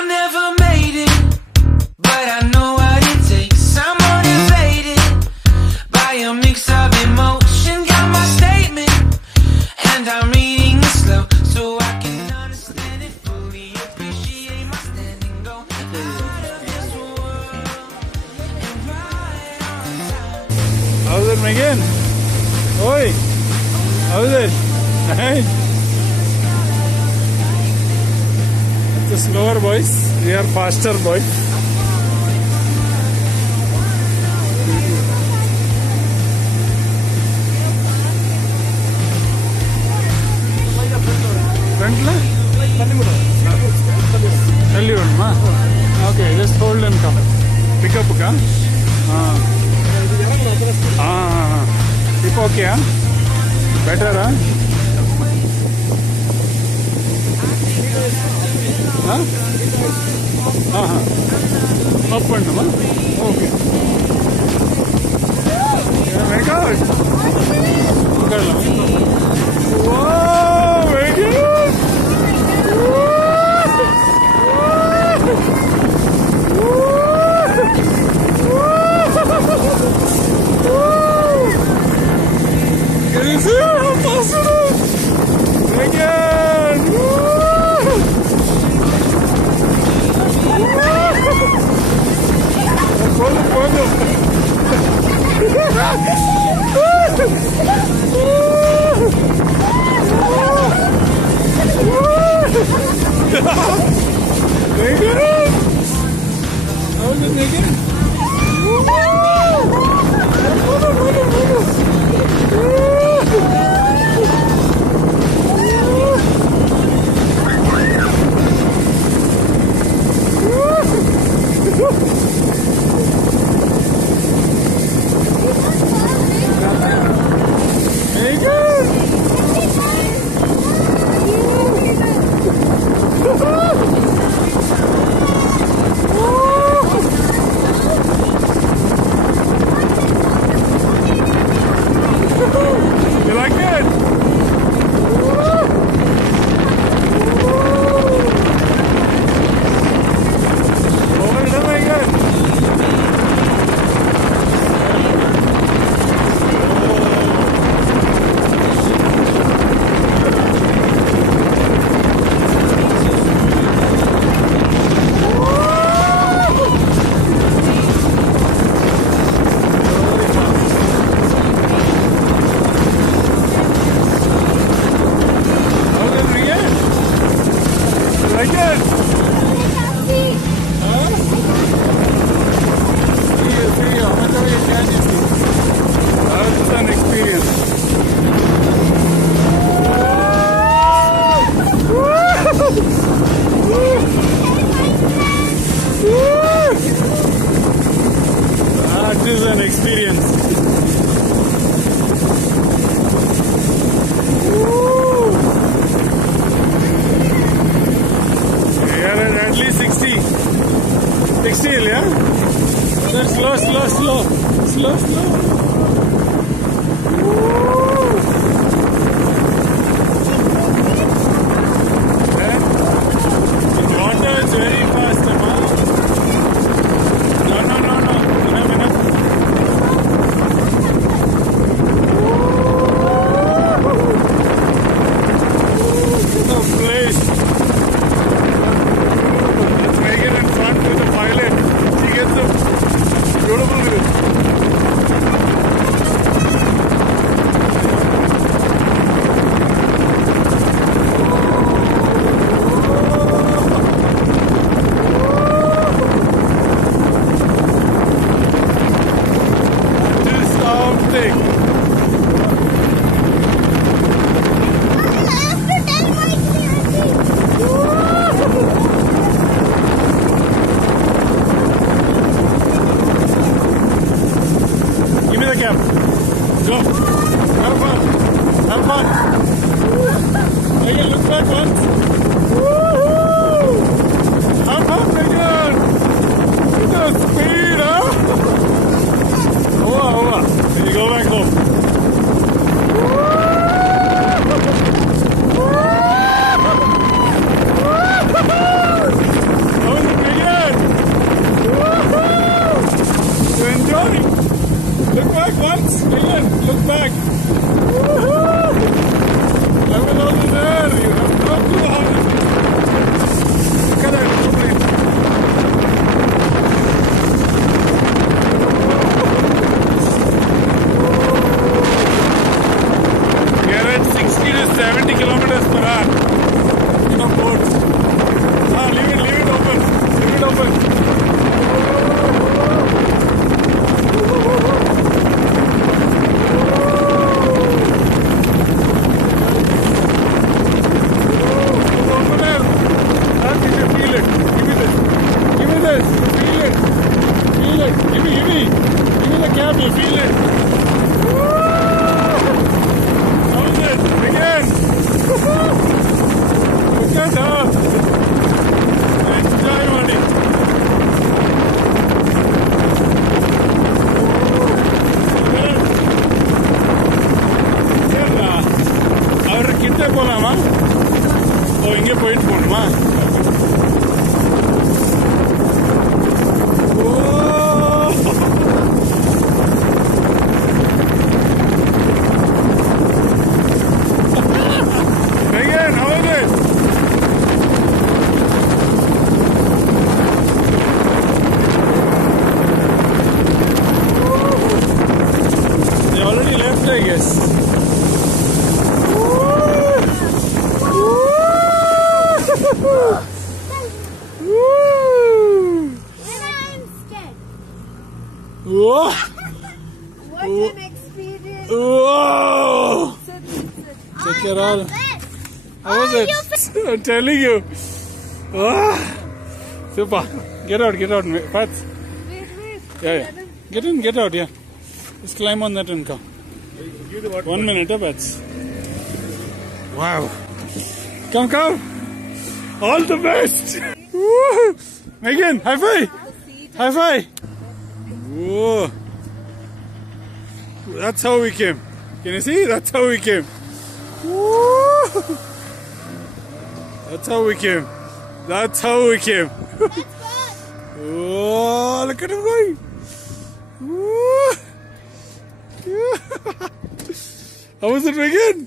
I never made it, but I know what it takes. I'm motivated by a mix of emotion. Got my statement, and I'm reading it slow so I can understand it fully. Appreciate my standing, go out of this world and ride on time. How's it, Megan? Oi! How's it? Hey! It's slower, boys. We are faster, boys. Front la? Hollywood, ma? Okay, just hold and come. Pick up, ka? If okay, huh? Better, huh? Up and down, okay. Yeah, my God. Wow, very good. Can you see how fast it is? Again. Megan! How's it, Megan? You like it? Oh my God. Like it? Huh? See, how much of you can you see? That's an experience. That is an experience. At least 60. 60, yeah? That's slow. Slow. The water is very fast, huh? No. Enough. The place. Megan in front with the pilot. She gets a beautiful view. me feel it. How is it? Again. Look at her. Enjoy money. அவரு கிட்ட போலாமா? ஓ இங்கே போயிட்டு போகணுமா? Again, how is it? They already left, I guess. Whoa! What an experience! Whoa! Check it out. How was it? I'm telling you. Ah. Super. Get out, Pat. Wait. Yeah. Get in, get out, yeah. Just climb on that and come. 1 minute, Pats. Wow. Come. All the best. Woo. Megan, high five. High five. Whoa. That's how we came. Can you see? That's how we came. Woo. That's how we came. Oh, look at him going. Woo. How was it, Megan?